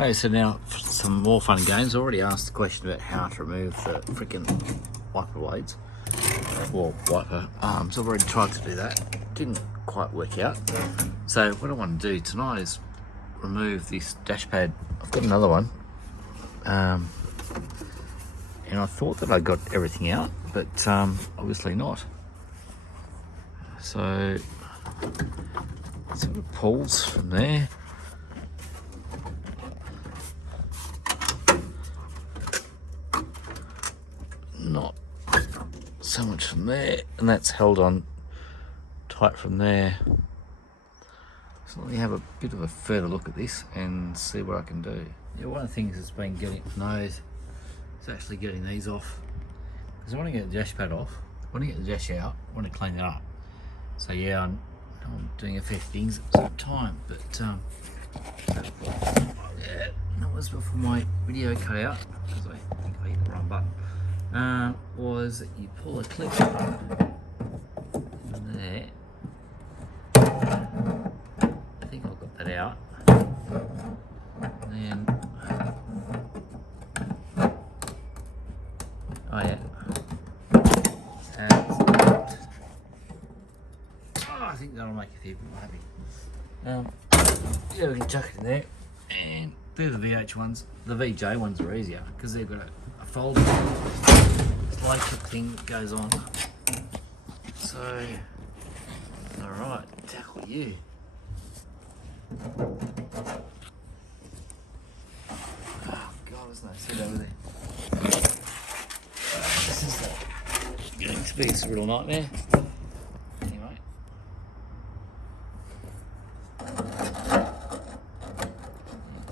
Okay, so now for some more fun games. I already asked the question about how to remove the freaking wiper blades or wiper arms. I've already tried to do that. Didn't quite work out. So what I want to do tonight is remove this dash pad. I've got another one. And I thought that I got everything out, but obviously not. So it sort of pulls from there. Not so much from there, and that's held on tight from there. So let me have a bit of a further look at this and see what I can do. Yeah, one of the things that's been getting nose is actually getting these off, because I want to get the dash pad off, I want to get the dash out, I want to clean it up. So yeah, I'm doing a few things at the time, but yeah, that was before my video cut out because I think I hit the wrong button. Was that you pull a clip in there. I think I've got that out. And then, oh yeah, that's that. Oh, I think that'll make a few people happy. Yeah, we can chuck it in there, and they're the VH ones. The VJ ones are easier because they've got a folding slide clip thing that goes on. So, all right, tackle you. Oh God, there's no seat over there. This is going to be a real nightmare. Anyway.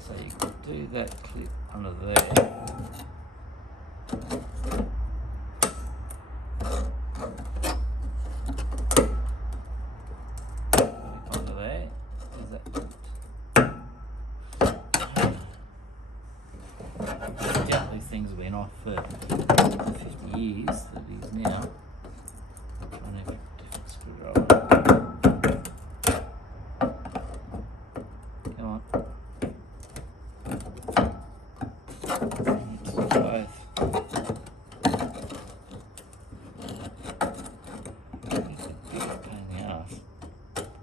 So you can do that clip under there. These things have been off for 50 years, that is now. Trying to get a different screwdriver. Come on. Both. Pain in the ass.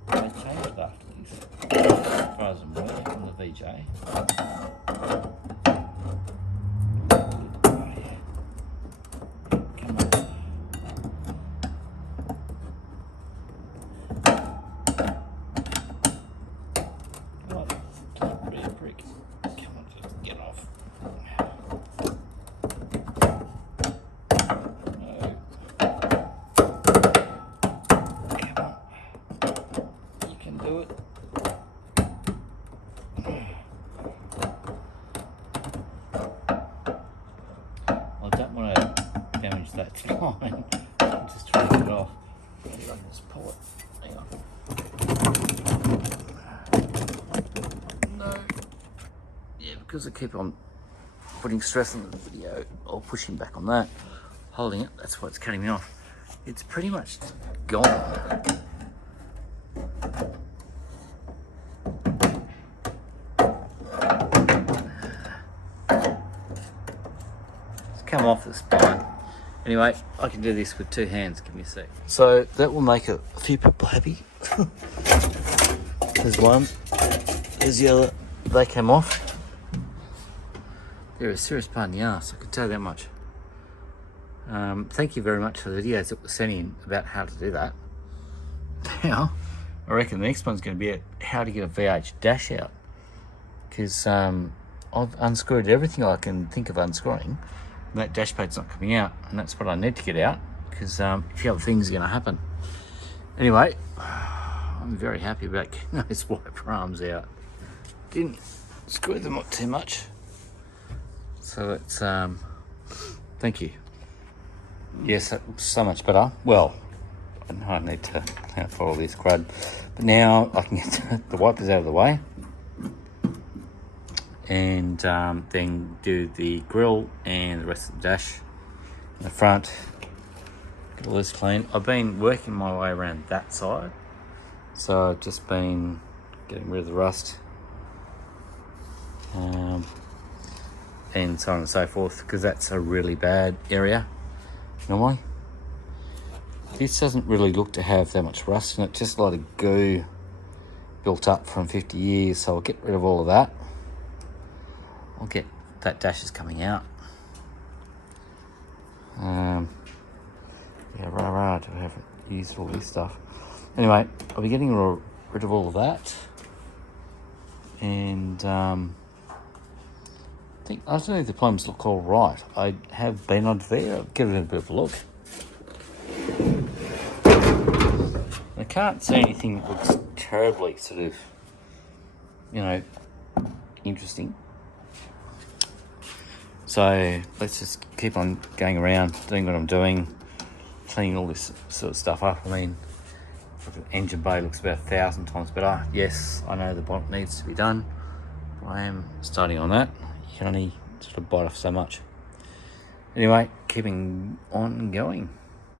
They changed after these. As far as I'm aware, from the VJ. That line. I'm just trying to get it off. Maybe I can just pull it. Hang on. No. Yeah, because I keep on putting stress on the video or pushing back on that, holding it, that's why it's cutting me off. It's pretty much gone. It's come off the spine. Anyway, I can do this with two hands, give me a sec. So that will make a few people happy. There's one, there's the other, they came off. They're a serious pain in the ass, I can tell you that much. Thank you very much for the videos that were sent in about how to do that. Now, I reckon the next one's going to be how to get a VH dash out. Because I've unscrewed everything I can think of unscrewing. That dash pad's not coming out, and that's what I need to get out, because a few other things are going to happen. Anyway, I'm very happy about getting those wiper arms out. Didn't screw them up too much, so it's thank you. Yes, that looks so much better. Well, I need to clean up for all this crud, but now I can get the wipers out of the way. And then do the grill and the rest of the dash in the front. Get all this clean. I've been working my way around that side, so I've just been getting rid of the rust and so on and so forth, because that's a really bad area normally. This doesn't really look to have that much rust in it, just a lot of goo built up from 50 years, so I'll get rid of all of that. I'll get that dashes coming out. Yeah, rah to have used all this stuff. Anyway, I'll be getting rid of all of that, and I don't know if the plumbs look all right. I have been onto there. I'll give it a bit of a look. I can't see anything that looks terribly sort of, interesting. So let's just keep on going around, doing what I'm doing, cleaning all this sort of stuff up. I mean, the engine bay looks about 1,000 times better. Yes, I know the bonnet needs to be done, but I am starting on that. You can only sort of bite off so much. Anyway, keeping on going.